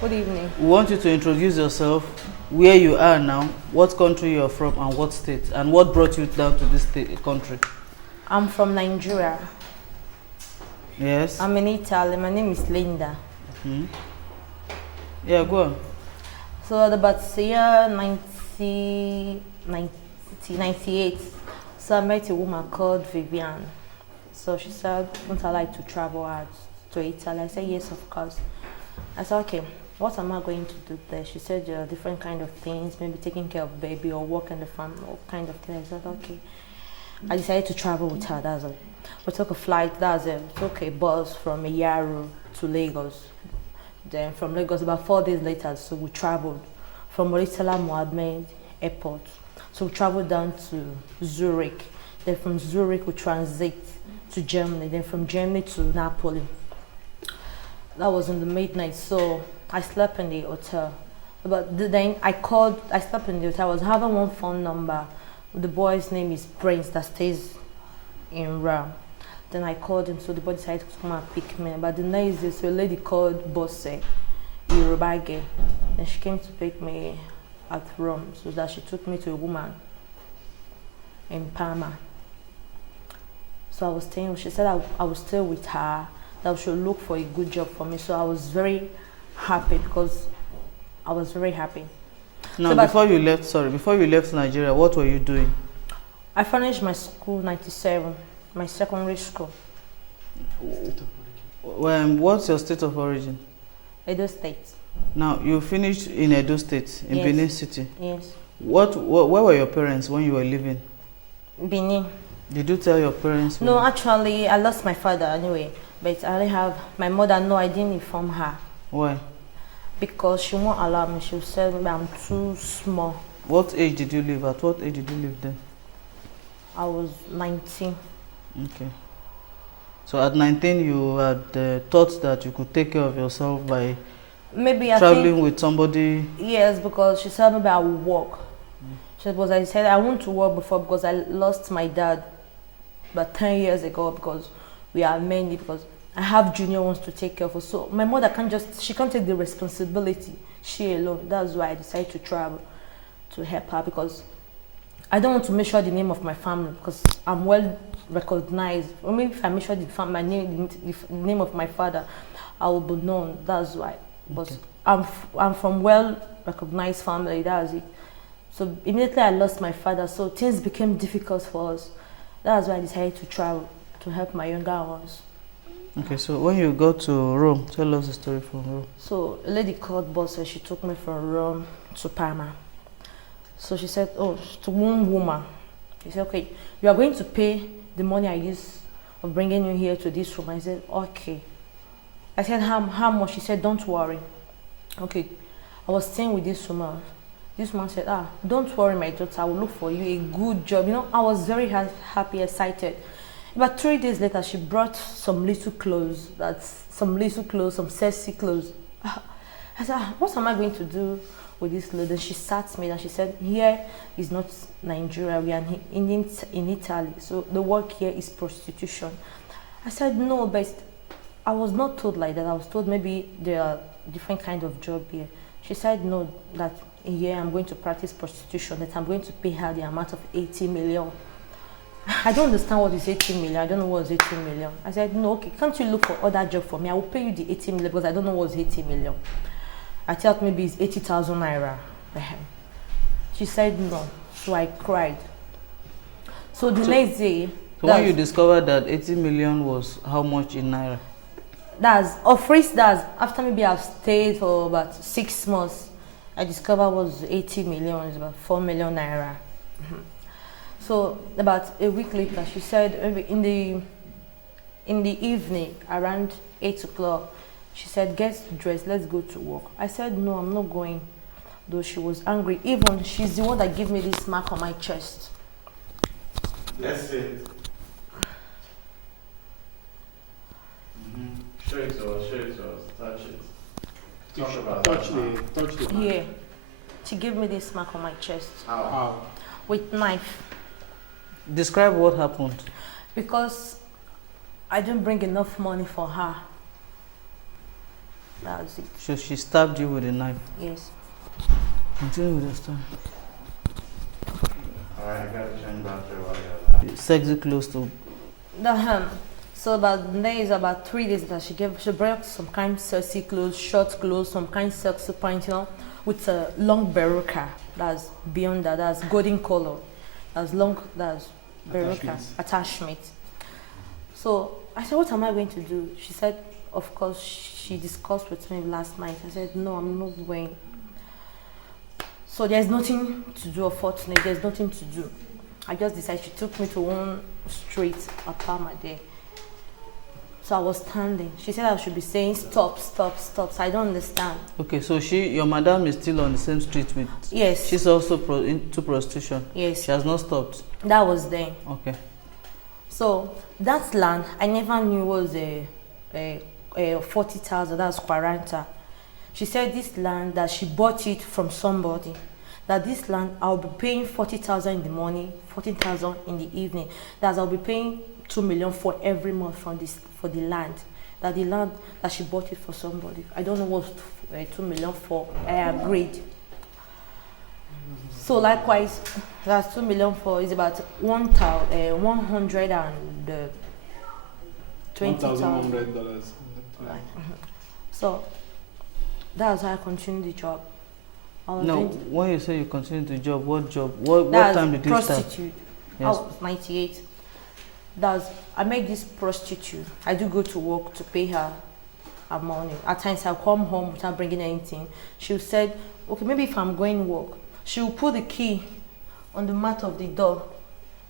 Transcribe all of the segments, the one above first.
Good evening. We want you to introduce yourself, where you are now, what country you're from, and what state, and what brought you down to this country. I'm from Nigeria. Yes. I'm in Italy. My name is Linda. Yeah, go on. So at about the year 1998, so I met a woman called Vivian. So she said, "Wouldn't I like to travel out to Italy?" I said, "Yes, of course." I said, "Okay, what am I going to do there?" She said, different kind of things, maybe taking care of baby or work in the farm, or kind of thing. I said, "Okay." I decided to travel with her. That's all. We took a flight. Took a bus from Iyaro to Lagos. Then from Lagos, about 4 days later, so we traveled from Murtala Mohammed Airport. So we traveled down to Zurich. Then from Zurich, we transit to Germany. Then from Germany to Napoli. That was in the midnight, so I slept in the hotel. But then I slept in the hotel. I was having one phone number. The boy's name is Prince that stays in Rome. Then I called him, so the boy decided to come and pick me. But the next day, so a lady called Bosse, Yorubage. Then she came to pick me at Rome, so that she took me to a woman in Parma. So I was staying, she said I would stay with her, that she would look for a good job for me. So I was very happy because I was very happy. Now, so before you left Nigeria, what were you doing? I finished my school, 97, my secondary school. What's your state of origin? Edo State. Now, you finished in Edo State, in Benin City. Yes. Where were your parents when you were living? Benin. Did you tell your parents? No, actually, I lost my father anyway. But I only have my mother. No, I didn't inform her. Why? Because she won't allow me. She said I'm too small. What age did you live? At what age did you live then? I was 19. Okay. So at 19, you had thought that you could take care of yourself by traveling with somebody? Yes, because she said maybe I would work. Because I said I want to work before because I lost my dad about 10 years ago because we are mainly because I have junior ones to take care of. So my mother can't take the responsibility, she alone. That's why I decided to travel to help her because I don't want to measure the name of my family because I'm well recognized. Or maybe if I measure the name of my father, I will be known. That's why. But I'm from well recognized family. That's it. So immediately I lost my father, so things became difficult for us. That's why I decided to travel to help my younger ones. Okay, so when you got to Rome, tell us the story from Rome. So a lady called Bossa, she took me from Rome to Parma. So she said, to one woman. She said, "Okay, you are going to pay the money I use of bringing you here to this room." I said, "Okay." I said, how much? She said, "Don't worry." Okay, I was staying with this woman. This man said, "Don't worry, my daughter, I will look for you a good job." I was very happy, excited. About 3 days later, she brought some little clothes, some sexy clothes. I said, "What am I going to do with this clothes?" And she sat me and she said, "Here is not Nigeria, we are in Italy. So the work here is prostitution." I said, "No, but I was not told like that. I was told maybe there are different kind of job here." She said, "No, that here I'm going to practice prostitution, that I'm going to pay her the amount of 80 million. I don't understand what is 80 million. I don't know what is 80 million. I said, "No, okay, can't you look for other job for me? I will pay you the 80 million because I don't know what is 80 million. I thought maybe it's 80,000 naira. She said no. So I cried. So the next day. So when you discovered that 80 million was how much in naira? That's after maybe I've stayed for about 6 months. I discovered was 80 million, is about 4 million naira. So about a week later, she said maybe in the evening around 8 o'clock, she said, "Get dressed, let's go to work." I said, "No, I'm not going." Though she was angry. Even she's the one that gave me this mark on my chest. That's it. Show it to us, touch it. Talk about touch the Here. She gave me this mark on my chest. How? With knife. Describe what happened. Because I didn't bring enough money for her. That was it. So she stabbed you with a knife? Yes. Continue with the story. Alright, I gotta change battery while you're Sexy close to. So about days, about 3 days that she brought some kind of sexy clothes, short clothes, some kind of sexy pants, you know, with a long baruka. That's beyond that. That's golden color. That's long. That's baruka attachment. So I said, what am I going to do? She said, of course, she discussed with me last night. I said, no, I'm not going. So there's nothing to do, unfortunately. There's nothing to do. I just decided. She took me to one street apartment there. So I was standing. She said I should be saying stop, stop, stop. So I don't understand. Okay, so your madam is still on the same street with. Yes. She's also into prostitution. Yes. She has not stopped. That was then. Okay. So that land I never knew was a 40,000. That's Quaranta. She said this land that she bought it from somebody. That this land I'll be paying 40,000 in the morning, 14,000 in the evening. That I'll be paying 2 million for every month for the land. That the land that she bought it for somebody. I don't know what 2 million for. I agreed. So likewise, that's 2 million for is about 120,000. $1,100. So that's how I continued the job. No, when you say you continued the job, what job? What time did you start? Prostitute. Yes. I was 98. I make this prostitute. I do go to work to pay her money. At times I'll come home without bringing anything. She said, okay, maybe if I'm going to work, she will put the key on the mat of the door.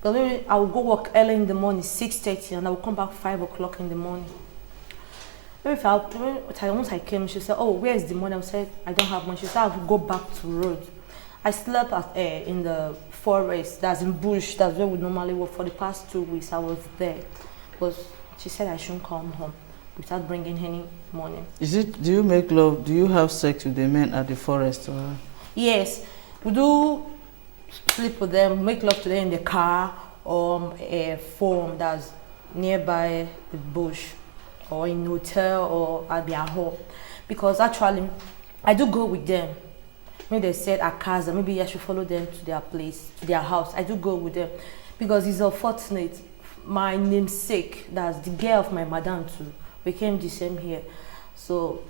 Because maybe I will go work early in the morning, 6:30, and I will come back 5 o'clock in the morning. Maybe once I came, she said, oh, where is the money? I said, I don't have money. She said, I will go back to road. I slept in the forest, that's in bush, that's where we normally work. For the past 2 weeks, I was there. Because she said I shouldn't come home without bringing any money. Do you make love, do you have sex with the men at the forest? Or? Yes, we do sleep with them, make love to them in the car or a farm that's nearby the bush or in hotel or at their home. Because actually, I do go with them. Maybe they said at casa, maybe I should follow them to their place, to their house. I do go with them because it's unfortunate. My namesake, that's the girl of my madam too, we came the same here. So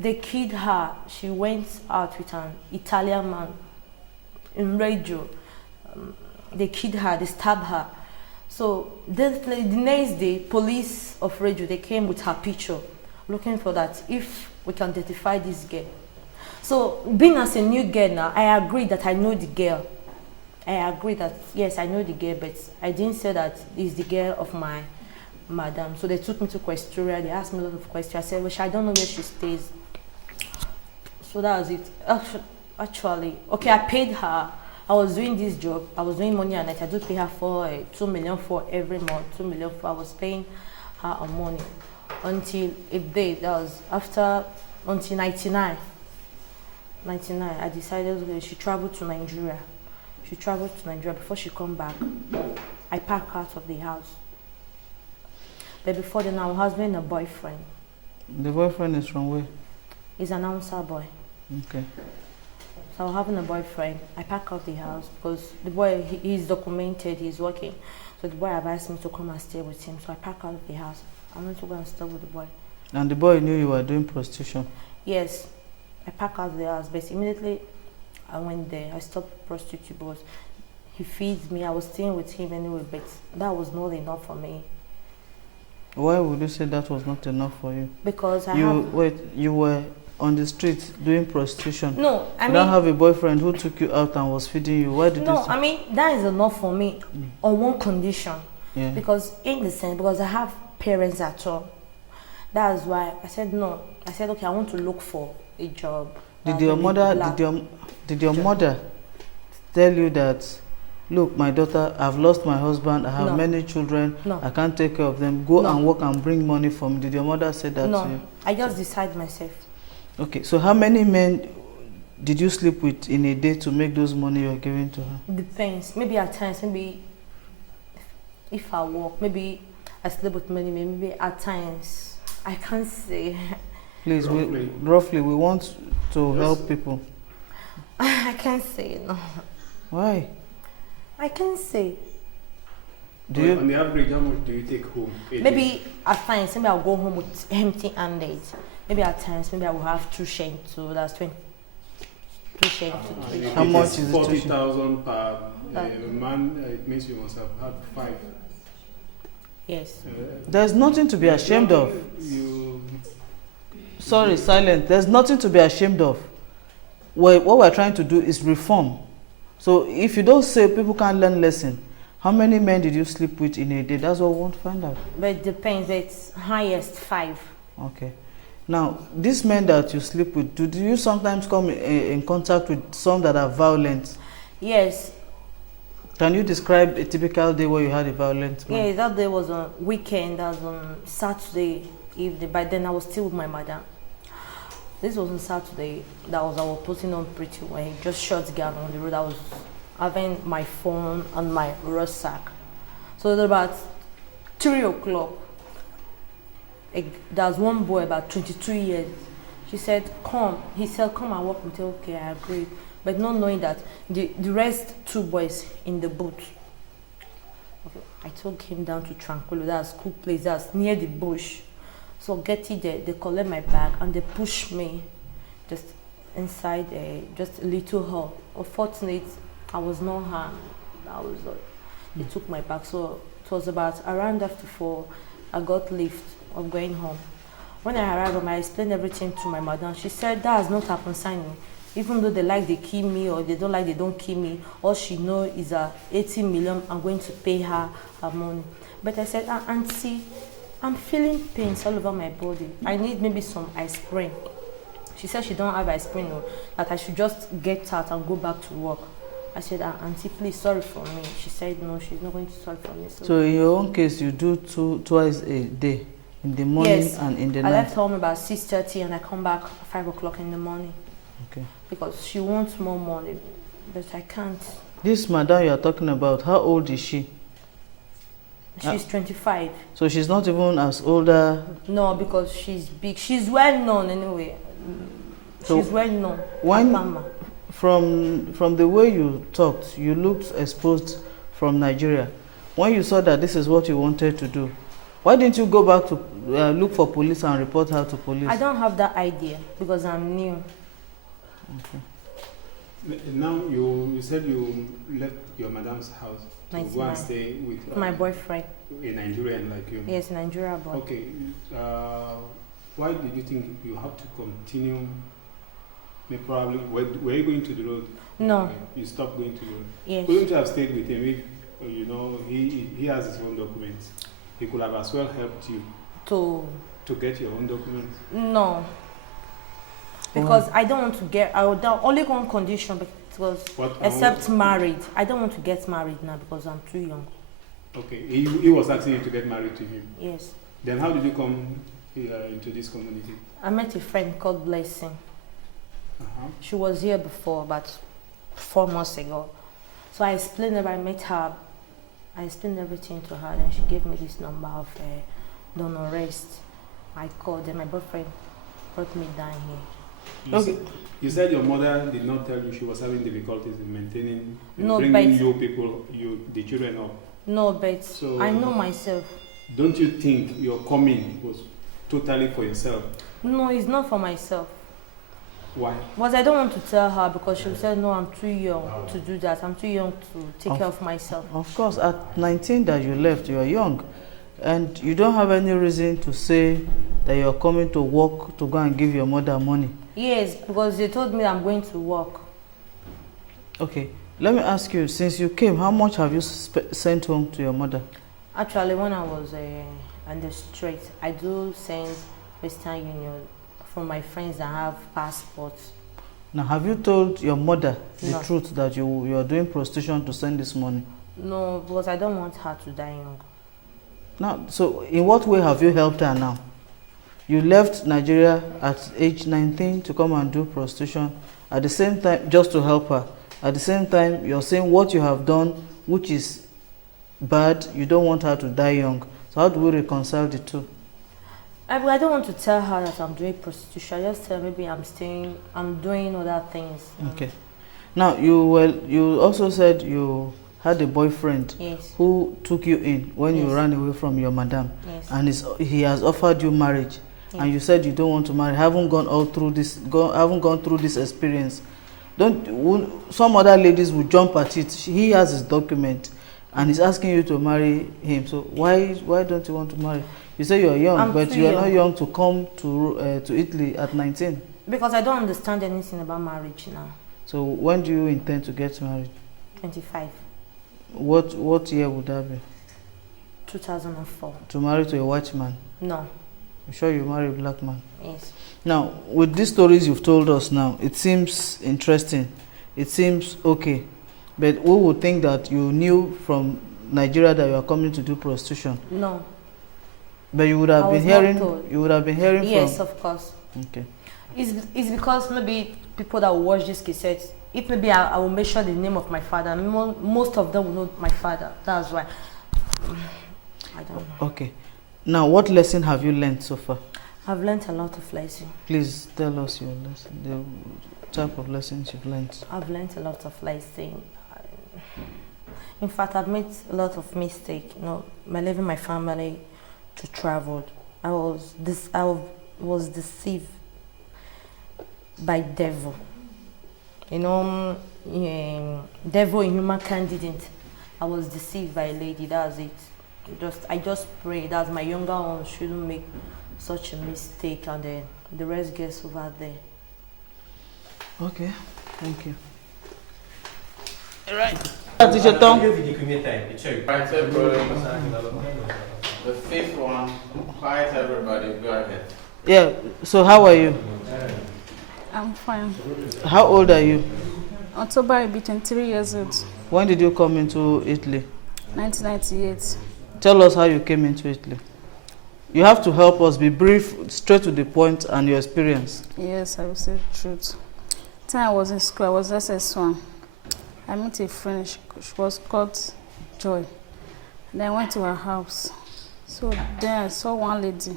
they killed her. She went out with an Italian man in radio. They killed her, they stabbed her. So the next day, police of radio, they came with her picture, looking for that, if we can identify this girl. So being as a new girl now, I agree that I know the girl. I agree that, yes, I know the girl, but I didn't say that it's the girl of my madam. So they took me to Questoria. They asked me a lot of questions. I said, well, I don't know where she stays. So that was it. Actually, okay, I paid her. I was doing this job. I was doing money and night. I do pay her for 2 million for every month. 2 million for. I was paying her on money until a day. That was until 99. 99. I decided she traveled to Nigeria. She traveled to Nigeria. Before she come back, I packed out of the house. But before then, our husband and boyfriend. The boyfriend is from where? He's an announcer boy. Okay. So I was having a boyfriend. I packed out the house because the boy, he's documented, he's working. So the boy advised me to come and stay with him. So I packed out of the house. I went to go and stay with the boy. And the boy knew you were doing prostitution? Yes. I packed out the house, but immediately I went there. I stopped prostitute because he feeds me. I was staying with him anyway, but that was not enough for me. Why would you say that was not enough for you? Because you were on the street doing prostitution. No, I mean, you don't have a boyfriend who took you out and was feeding you. Why did you? No, I mean, that is enough for me on one condition. Yeah. Because in the sense, because I have parents at home. That's why I said no. I said, okay, I want to look for a job. Did your mother tell you that, look, my daughter, I've lost my husband, I have many children, I can't take care of them, go and work and bring money for me? Did your mother say that to you? No, I just decide myself. Okay, so how many men did you sleep with in a day to make those money you're giving to her? Depends. Maybe at times, maybe if I work, maybe I sleep with many men. Maybe at times, I can't say. Please, roughly, we want to help people. I can't say no. Why? I can't say. Do you, on the average, how much do you take home? Maybe at times, maybe I'll go home with empty-handed. Maybe at times, maybe I will have 2 sheng too. That's 20. 2 sheng to How much is it? 40,000 per man. It means you must have had 5. Yes. There's nothing to be ashamed of. Sorry, silent. There's nothing to be ashamed of. What we're trying to do is reform. So if you don't say people can't learn lesson, how many men did you sleep with in a day? That's what we want to find out. But it depends. It's highest 5. Okay. Now, these men that you sleep with, do you sometimes come in contact with some that are violent? Yes. Can you describe a typical day where you had a violent man? Yeah, that day was on weekend. That was on Saturday evening. By then, I was still with my mother. This was on Saturday. I was putting on pretty well. He just shot gun on the road. I was having my phone and my rucksack. So it was about 3 o'clock. There was one boy about 22 years. She said, come. He said, come and walk with me. Okay, I agreed. But not knowing that the rest 2 boys in the boot. Okay, I took him down to Tranquilo. That's cool place. That's near the bush. So getting there, they collect my bag and they push me just inside just a little hall. Unfortunately, I was not harmed. They took my bag. So it was about around after 4, I got lift of going home. When I arrived home, I explained everything to my mother. She said that has not happened, signing. Even though they like, they kill me, or they don't like, they don't kill me. All she knows is 80 million, I'm going to pay her money. But I said, Auntie, I'm feeling pains all over my body. I need maybe some ice cream. She said she don't have ice cream, that I should just get out and go back to work. I said, Auntie, please, sorry for me. She said, no, she's not going to sorry for me. So in your own case, you do twice a day, in the morning and in the night? I left home about 6:30 and I come back 5 o'clock in the morning. Okay. Because she wants more money, but I can't. This madam you are talking about, how old is she? She's 25. So she's not even as older? No, because she's big. She's well known anyway. So she's well known. From the way you talked, you looked exposed from Nigeria. When you saw that this is what you wanted to do, why didn't you go back to look for police and report her to police? I don't have that idea because I'm new. Okay. Now you said you left your madam's house to go and stay with my boyfriend. A Nigerian like you? Yes, Nigeria boy. Okay. Why did you think you have to continue? Maybe probably were you going to the road? No. You stopped going to the road. Yes. Couldn't you have stayed with him if he has his own documents? He could have as well helped you to get your own documents. No. Because I don't want to get. Only one condition because except married. I don't want to get married now because I'm too young. Okay. He was asking you to get married to him. Yes. Then how did you come into this community? I met a friend called Blessing. She was here before, about 4 months ago. So I explained I met her. I explained everything to her, and she gave me this number of PR0ST. I called, and my boyfriend brought me down here. You said your mother did not tell you she was having difficulties in maintaining, bringing the children up. No, but so I know myself. Don't you think your coming was totally for yourself? No, it's not for myself. Why? Because I don't want to tell her because she said, no, I'm too young to do that. I'm too young to take care of myself. Of course, at 19 that you left, you are young. And you don't have any reason to say that you're coming to work to go and give your mother money. Yes, because they told me I'm going to work. Okay, let me ask you, since you came, how much have you sent home to your mother? Actually, when I was on the street, I do send Western Union for my friends that have passports. Now, have you told your mother the truth that you are doing prostitution to send this money? No, because I don't want her to die young. Now, so in what way have you helped her now? You left Nigeria at age 19 to come and do prostitution. At the same time, just to help her. At the same time, you're saying what you have done, which is bad, you don't want her to die young. So how do we reconcile the two? I don't want to tell her that I'm doing prostitution. I just tell her maybe I'm doing other things. Okay. Now, you also said you had a boyfriend who took you in when you ran away from your madam, and he has offered you marriage, and you said you don't want to marry. Haven't gone through this experience. Some other ladies will jump at it. He has his document, and he's asking you to marry him. So why don't you want to marry? You say you are young, but you are not young to come to Italy at 19. Because I don't understand anything about marriage now. So when do you intend to get married? 25. What year would that be? 2004. To marry to a white man? No. I'm sure you marry a black man? Yes. Now, with these stories you've told us now, it seems interesting. It seems okay. But who would think that you knew from Nigeria that you are coming to do prostitution? No. But you would have been hearing. You would have been hearing. Yes, of course. Okay. It's because maybe people that will watch this cassette, if maybe I will mention the name of my father, most of them will know my father. That's why. I don't know. Okay. Now, what lesson have you learned so far? I've learned a lot of lessons. Please tell us your lesson, the type of lessons you've learned. I've learned a lot of lessons. In fact, I've made a lot of mistakes. By leaving my family to travel, I was deceived by devil. Devil in human kind didn't. I was deceived by a lady. That's it. I just pray that my younger ones shouldn't make such a mistake, and then the rest gets over there. Okay, thank you. All right. Teacher Tom. The fifth one. Quiet, everybody. Go ahead. Yeah. So how are you? I'm fine. How old are you? October, I'll be 23 years old. When did you come into Italy? 1998. Tell us how you came into Italy. You have to help us. Be brief, straight to the point, and your experience. Yes, I will say the truth. The time I was in school, I was SS1. I met a friend. She was called Joy. Then I went to her house. So then I saw one lady.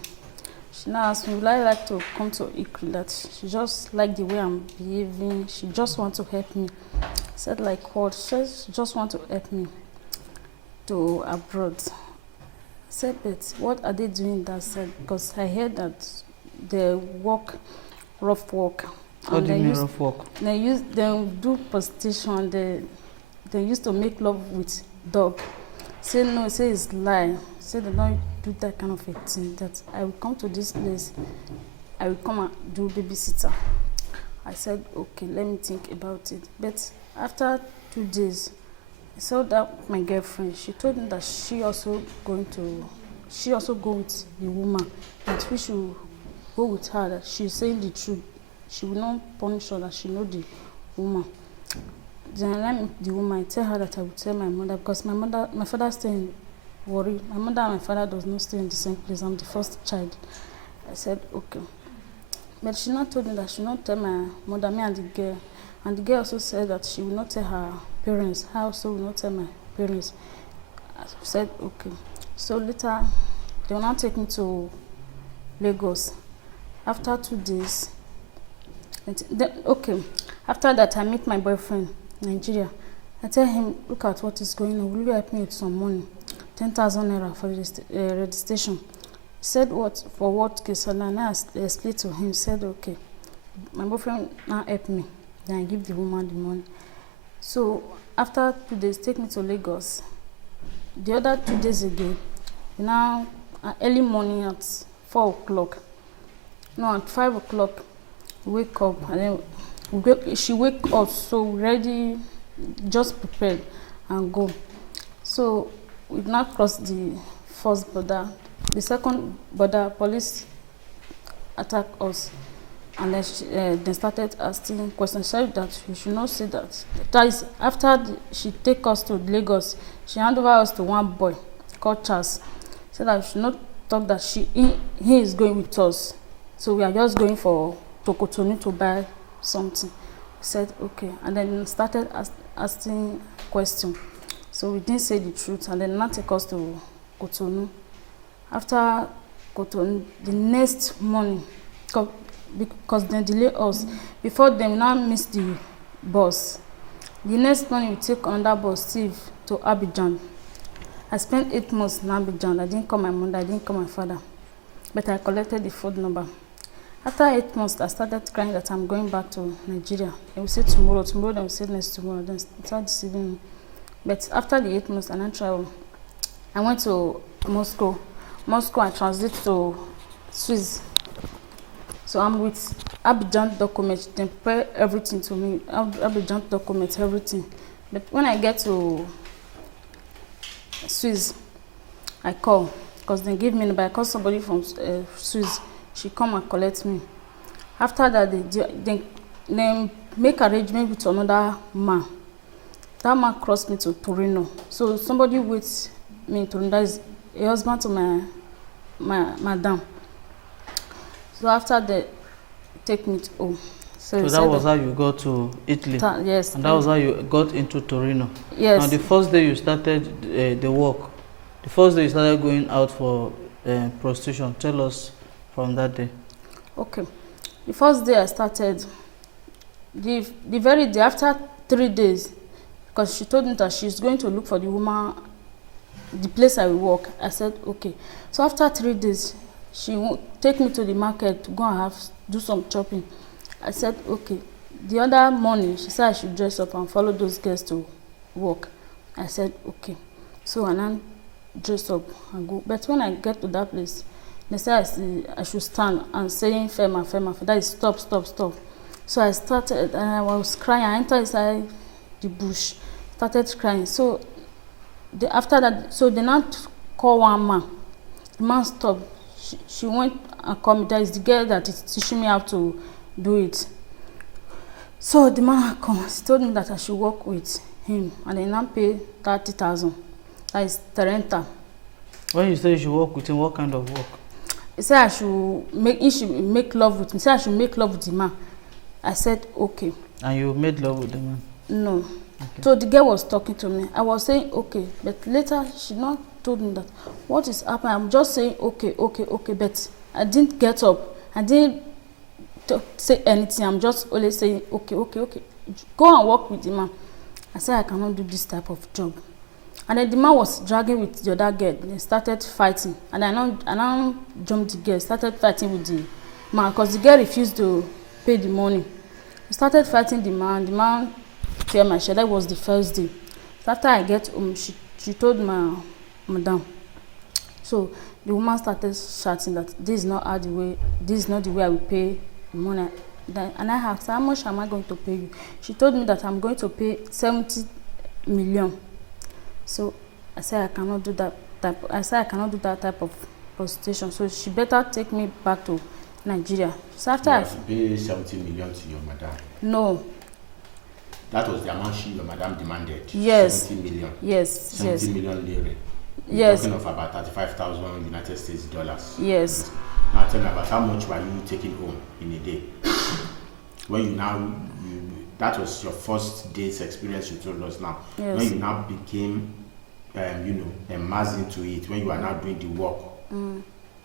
She now asked me, would I like to come to Italy? That she just liked the way I'm behaving. She just wants to help me. I said, like what? She just want to help me to abroad. I said, but what are they doing that side? Because I heard that they work rough work. What do you mean rough work? They do prostitution. They used to make love with dog. Say no, say it's lie. Say they don't do that kind of a thing. That I will come to this place, I will come and do babysitter. I said, okay, let me think about it. But after 2 days, I saw that my girlfriend, she told me that she also go with the woman, that we should go with her, that she's saying the truth. She will not punish her, that she know the woman. Then I meet the woman, I tell her that I will tell my mother, because my father stay in Warri. My mother and my father does not stay in the same place. I'm the first child. I said, okay. But she not told me that she will not tell my mother, me and the girl. And the girl also said that she will not tell her parents. I also will not tell my parents. I said, okay. So later, they will now take me to Lagos. After 2 days, okay. After that, I meet my boyfriend in Nigeria. I tell him, look at what is going on. Will you help me with some money? 10,000 naira for the registration. He said, what? For what case? And I explained to him. He said, okay. My boyfriend now help me. Then I give the woman the money. So after 2 days, take me to Lagos. The other 2 days again, now early morning at 4 o'clock. No, at 5 o'clock, we wake up, and then she wake up, so ready, just prepared and go. So we now cross the first border. The second border, police attack us, and then they started asking questions. She said that we should not say that. That is, after she take us to Lagos, she handed over us to one boy called Charles. Said that we should not talk that he is going with us. So we are just going to Torino to buy something. We said okay, and then started asking questions. So we didn't say the truth, and then not take us to Cotonou. After Cotonou the next morning because they delay us. Before them now miss the bus. The next morning we take another bus Steve to Abidjan. I spent 8 months in Abidjan. I didn't call my mother, I didn't call my father. But I collected the phone number. After 8 months, I started crying that I'm going back to Nigeria. They will say tomorrow, then will say next tomorrow, then start deceiving me. But after the 8 months, I didn't travel. I went to Moscow. Moscow, I transit to Swiss. So I'm with Abidjan documents. They prepare everything to me. Abidjan documents, everything. But when I get to Swiss, I call because they give me number. I call somebody from Swiss. She come and collect me. After that, they make arrangement with another man. That man crossed me to Torino. So somebody with me in Torino. That is a husband to my madam. So after they take me to home. So that was how you got to Italy? Yes. And that was how you got into Torino? Yes. Now the first day you started the work, the first day you started going out for prostitution, tell us from that day. Okay. The first day I started, the very day, after 3 days, because she told me that she's going to look for the woman, the place I will work. I said, okay. So after 3 days, she will take me to the market to go and do some shopping. I said, okay. The other morning, she said I should dress up and follow those girls to work. I said, okay. So I now dress up and go. But when I get to that place, they said I should stand and saying firma, firma. That is stop, stop, stop. So I started and I was crying. I entered inside the bush, started crying. So after that, so they now call one man. The man stopped. She went and called me. That is the girl that is teaching me how to do it. So the man come. He told me that I should work with him, and they now pay 30,000. That is Torino. When you say you should work with him, what kind of work? He said he should make love with me. He said I should make love with the man. I said okay. And you made love with the man? No. Okay. So the girl was talking to me. I was saying okay, but later she not told me that what is happening. I'm just saying okay, okay, okay, but I didn't get up. I didn't say anything. I'm just only saying okay, okay, okay. Go and work with the man. I said I cannot do this type of job. And then the man was dragging with the other girl. They started fighting. And I now jumped the girl, started fighting with the man because the girl refused to pay the money. We started fighting the man. The man tear my shirt. That was the first day. So after I get home, she told my madam. So the woman started shouting that this is not the way I will pay the money. And I asked, how much am I going to pay you? She told me that I'm going to pay 70 million. So I said I cannot do that type of prostitution. So she better take me back to Nigeria. So after you have to pay 70 million to your madam. No. That was the amount your madam demanded. Yes. 70 million. Yes. 70 million lire. Yes. Talking of about 35,000 United States dollars. Yes. Now tell me about how much were you taking home in a day? When that was your first day's experience, you told us now. Yes. When you now became, immersed into it, when you are now doing the work,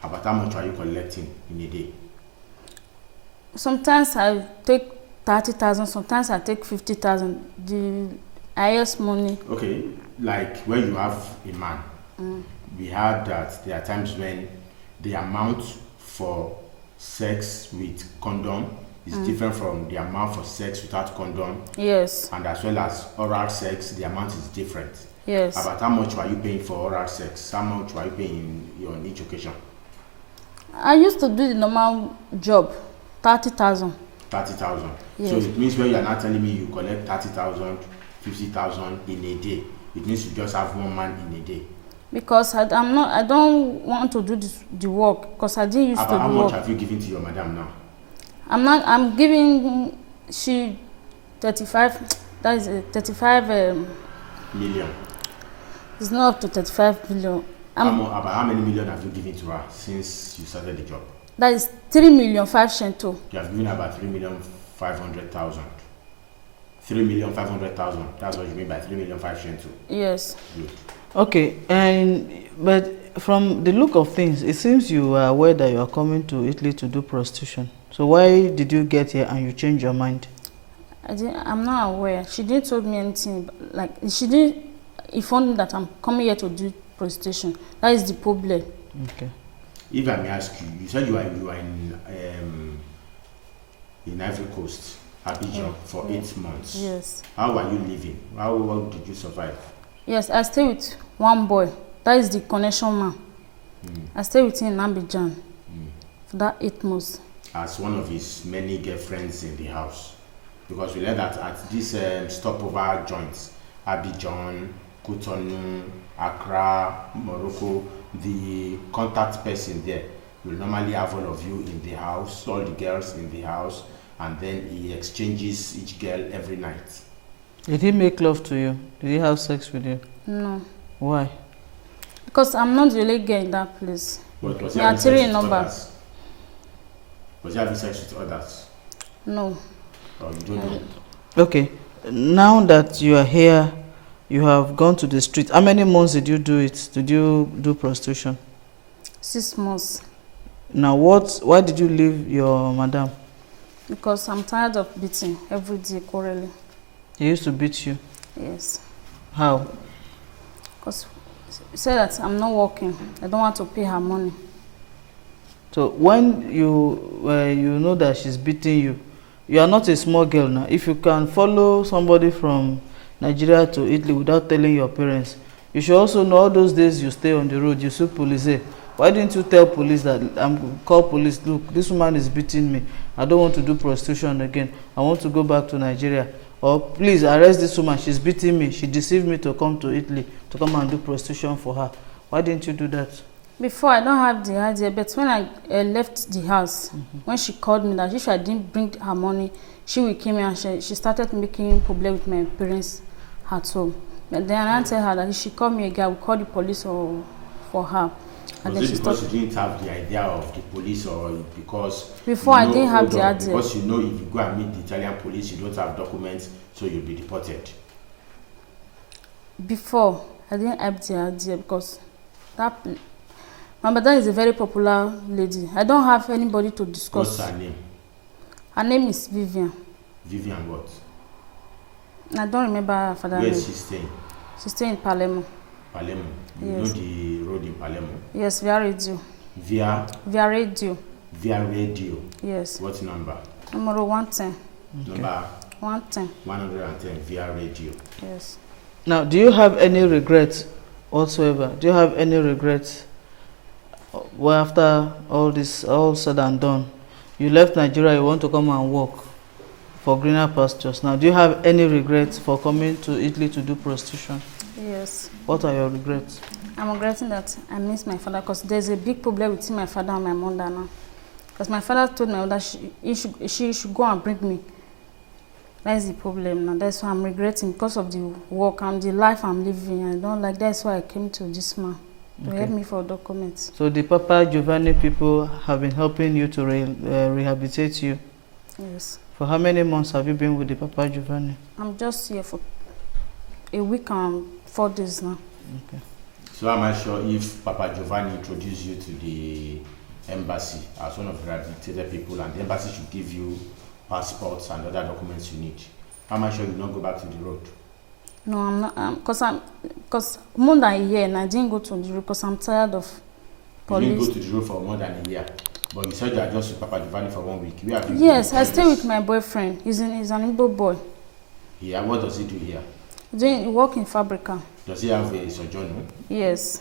about how much are you collecting in a day? Sometimes I take 30,000, sometimes I take 50,000. The highest money. Okay, like when you have a man, we heard that there are times when the amount for sex with condom is different from the amount for sex without condom. Yes. And as well as oral sex, the amount is different. Yes. About how much were you paying for oral sex? How much were you paying on each occasion? I used to do the normal job, 30,000. 30,000. Yes. So it means when you are not telling me you collect 30,000, 50,000 in a day, it means you just have one man in a day. Because I don't want to do the work because I didn't used to do work. How much have you given to your madam now? I'm giving she 35. That is 35 million. It's not up to 35 million. About how many million have you given to her since you started the job? That is 3,500,000. You have given about 3,500,000. 3,500,000. That's what you mean by 3,500,000. Yes. Good. Okay, but from the look of things, it seems you are aware that you are coming to Italy to do prostitution. So why did you get here and you change your mind? I'm not aware. She didn't tell me anything. Like, she didn't inform me that I'm coming here to do prostitution. That is the problem. Okay. If I may ask you, you said you are in Ivory Coast, Abidjan, for 8 months. Yes. How are you living? How did you survive? Yes, I stay with one boy. That is the connection man. I stay with him in Abidjan for that 8 months. As one of his many girlfriends in the house. Because we learned that at these stopover joints, Abidjan, Cotonou, Accra, Morocco, the contact person there will normally have all of you in the house, all the girls in the house, and then he exchanges each girl every night. Did he make love to you? Did he have sex with you? No. Why? Because I'm not the only girl in that place. But was he There are having sex 3 with numbers. others? Was he having sex with others? No. Or you don't know? Okay, now that you are here, you have gone to the street. How many months did you do it? Did you do prostitution? 6 months. Now, why did you leave your madam? Because I'm tired of beating every day, quarreling. He used to beat you. Yes. How? Because she said that I'm not working. I don't want to pay her money. So when you know that she's beating you, you are not a small girl now. If you can follow somebody from Nigeria to Italy without telling your parents, you should also know all those days you stay on the road, you see police. Why didn't you tell police that call police, look, this woman is beating me. I don't want to do prostitution again. I want to go back to Nigeria. Or please arrest this woman. She's beating me. She deceived me to come to Italy to come and do prostitution for her. Why didn't you do that? Before, I don't have the idea, but when I left the house, when she called me that if I didn't bring her money, she will kill me, and she started making problem with my parents at home. But then I tell her that if she called me again, I will call the police for her. And Was then it because you didn't have the idea of the police, or because before I didn't have the idea? Because you know if you go and meet the Italian police, you don't have documents, so you'll be deported. Before, I didn't have the idea because my mother is a very popular lady. I don't have anybody to discuss. What's her name? Her name is Vivian. Vivian what? I don't remember her father's name. Where is she staying? She's staying in Palermo. Palermo. You Yes. know the road in Palermo? Yes, via radio. Via Radio. radio. Yes. What number? Number 110. Number 110. 110 via radio. Yes. Now, do you have any regrets whatsoever? Do you have any regrets? Well, after all this, all said and done, you left Nigeria, you want to come and work for greener pastures. Now, do you have any regrets for coming to Italy to do prostitution? Yes. What are your regrets? I'm regretting that I miss my father because there's a big problem between my father and my mother now. Because my father told my mother she should go and bring me. That's the problem now. That's why I'm regretting because of the work and the life I'm living. I don't like. That's why I came to this man to help me for documents. So the Papa Giovanni people have been helping you to rehabilitate you. Yes. For how many months have you been with the Papa Giovanni? I'm just here for a week and 4 days now. Okay. So am I sure if Papa Giovanni introduced you to the embassy as one of the rehabilitated people, and the embassy should give you passports and other documents you need, am I sure you will not go back to the road? No, I'm not. Because more than a year, and I didn't go to the road because I'm tired of police. You didn't go to the road for more than a year, but you said you are just with Papa Giovanni for 1 week. Where have you Yes, been? I stay with my boyfriend. He's an Igbo boy. Yeah, what does he do here? He work in Fabrica. Does he have a sojourner? Yes.